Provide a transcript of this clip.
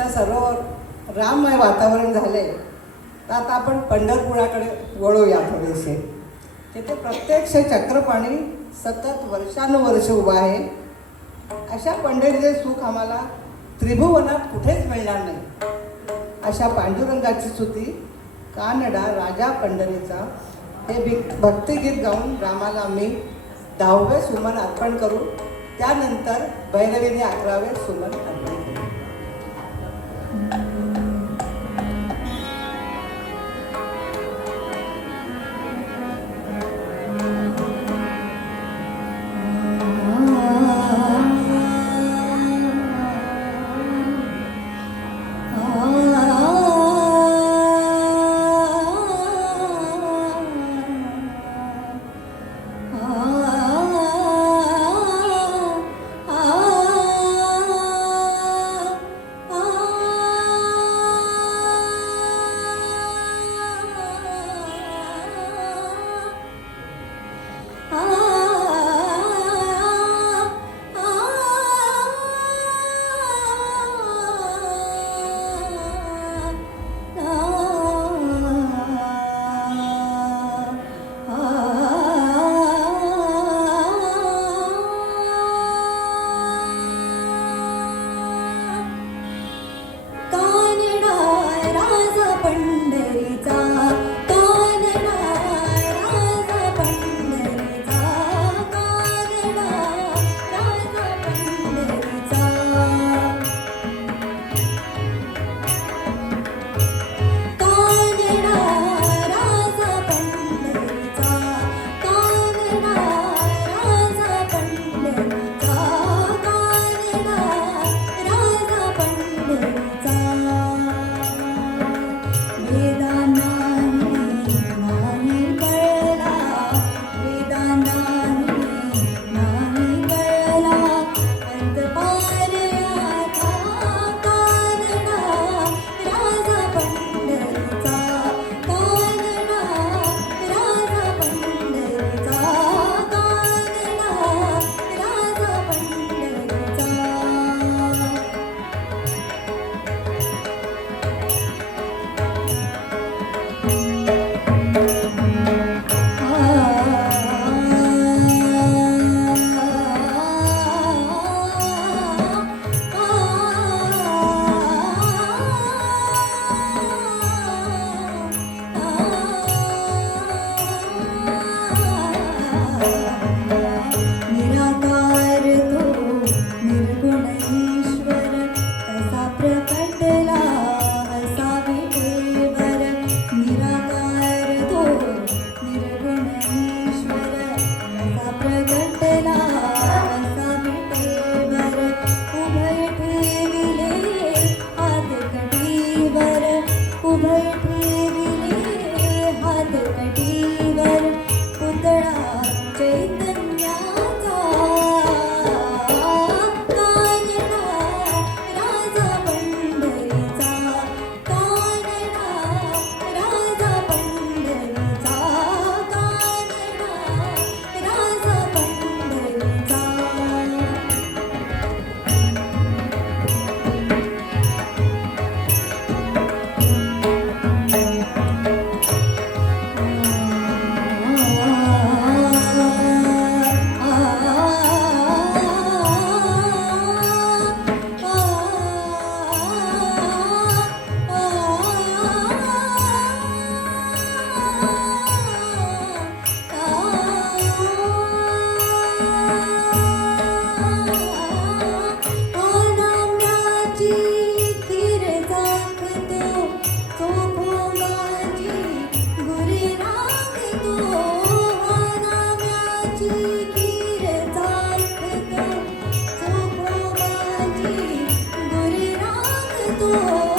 आता सर्व राममय वातावरण झाले तर आता आपण पंढरपुराकडे वळूया थोडेसे. तिथे प्रत्यक्ष चक्रपाणी सतत वर्षानुवर्ष उभा आहे. अशा पंढरीचे सुख आम्हाला त्रिभुवनात कुठेच मिळणार नाही. अशा पांडुरंगाची स्तुती कानडा राजा पंढरीचा. हे भि भक्तिगीत गाऊन रामाला आम्ही दहावे सुमन अर्पण करू. त्यानंतर भैरवीने अकरावे सुमन अर्पण そ。